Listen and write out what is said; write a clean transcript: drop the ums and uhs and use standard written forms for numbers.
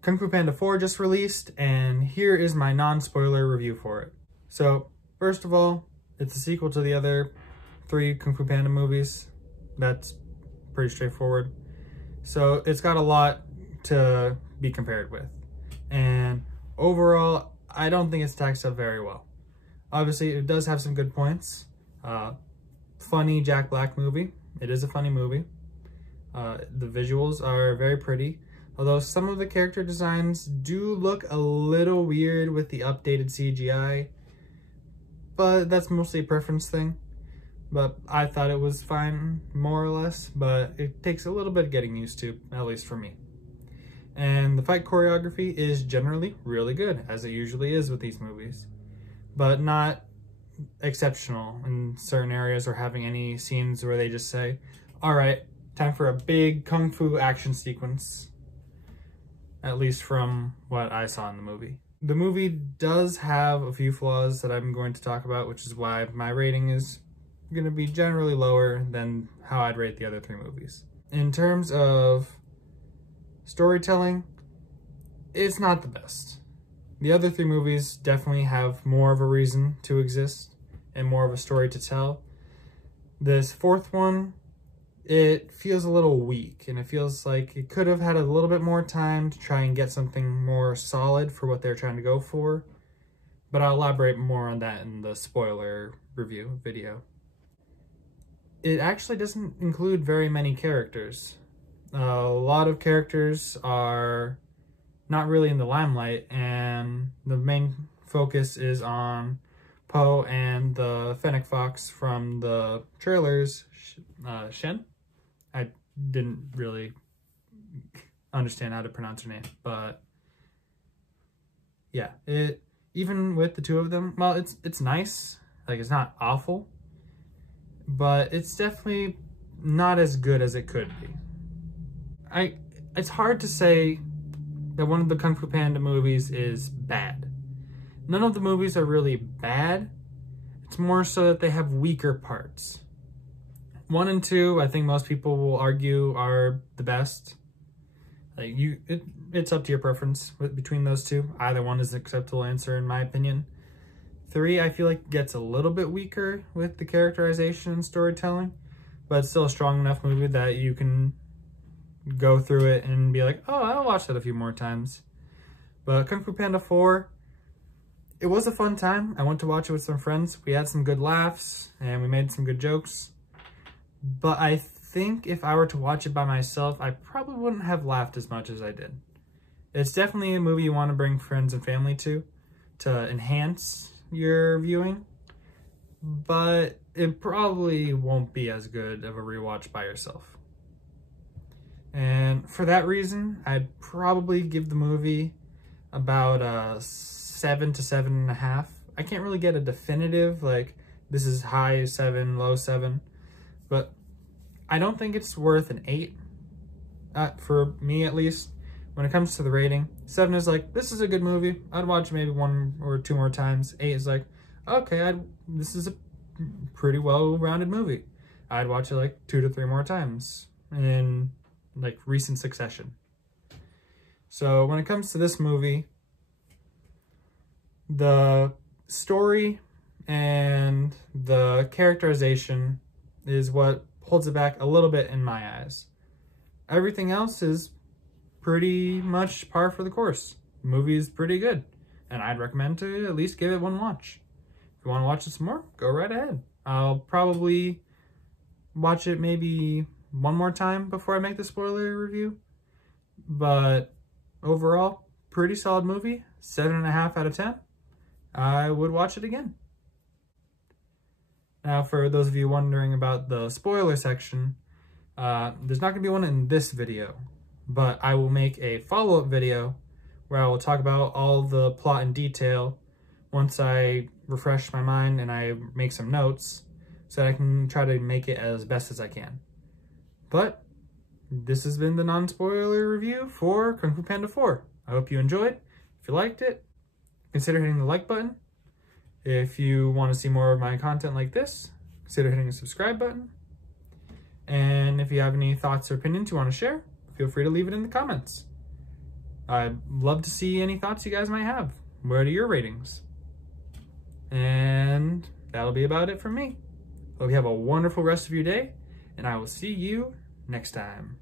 Kung Fu Panda 4 just released, and here is my non-spoiler review for it. So, first of all, it's a sequel to the other 3 Kung Fu Panda movies. That's pretty straightforward. So, it's got a lot to be compared with. And overall, I don't think it's stacked up very well. Obviously, it does have some good points. Funny Jack Black movie. It is a funny movie. The visuals are very pretty, although some of the character designs do look a little weird with the updated CGI, but that's mostly a preference thing. But I thought it was fine, more or less, but it takes a little bit of getting used to, at least for me. And the fight choreography is generally really good, as it usually is with these movies, but not exceptional in certain areas or having any scenes where they just say, all right, time for a big kung fu action sequence, at least from what I saw in the movie. The movie does have a few flaws that I'm going to talk about, which is why my rating is going to be generally lower than how I'd rate the other 3 movies. In terms of storytelling, it's not the best. The other 3 movies definitely have more of a reason to exist and more of a story to tell. This 4th one, it feels a little weak, and it feels like it could have had a little bit more time to try and get something more solid for what they're trying to go for. But I'll elaborate more on that in the spoiler review video. It actually doesn't include very many characters. A lot of characters are not really in the limelight, and the main focus is on Po and the Fennec Fox from the trailers, Shen. I didn't really understand how to pronounce her name, but yeah, even with the 2 of them, well, it's nice. Like, it's not awful, but it's definitely not as good as it could be. It's hard to say that one of the Kung Fu Panda movies is bad. None of the movies are really bad. It's more so that they have weaker parts. 1 and 2, I think most people will argue, are the best. Like, it's up to your preference between those 2. Either one is an acceptable answer in my opinion. 3, I feel like gets a little bit weaker with the characterization and storytelling, but it's still a strong enough movie that you can go through it and be like, oh, I'll watch that a few more times. But Kung Fu Panda 4, it was a fun time. I went to watch it with some friends. We had some good laughs, and we made some good jokes. But I think if I were to watch it by myself, I probably wouldn't have laughed as much as I did. It's definitely a movie you want to bring friends and family to enhance your viewing, but it probably won't be as good of a rewatch by yourself. And for that reason, I'd probably give the movie about a 7 to 7.5. I can't really get a definitive, like, this is high 7, low 7, but I don't think it's worth an 8, for me at least. When it comes to the rating, 7 is like, this is a good movie. I'd watch it maybe 1 or 2 more times. 8 is like, okay, this is a pretty well-rounded movie. I'd watch it like 2 to 3 more times in like recent succession. So when it comes to this movie, the story and the characterization is what holds it back a little bit in my eyes. Everything else is pretty much par for the course. The movie is pretty good, and I'd recommend to at least give it 1 watch. If you want to watch it some more, go right ahead. I'll probably watch it maybe 1 more time before I make the spoiler review, but overall, pretty solid movie. 7.5 out of 10. I would watch it again. Now, for those of you wondering about the spoiler section, there's not going to be one in this video, but I will make a follow-up video where I will talk about all the plot in detail once I refresh my mind and I make some notes so I can try to make it as best as I can. But this has been the non-spoiler review for Kung Fu Panda 4. I hope you enjoyed. If you liked it, consider hitting the like button. If you want to see more of my content like this, consider hitting the subscribe button. And if you have any thoughts or opinions you want to share, feel free to leave it in the comments. I'd love to see any thoughts you guys might have. What are your ratings? And that'll be about it from me. Hope you have a wonderful rest of your day, and I will see you next time.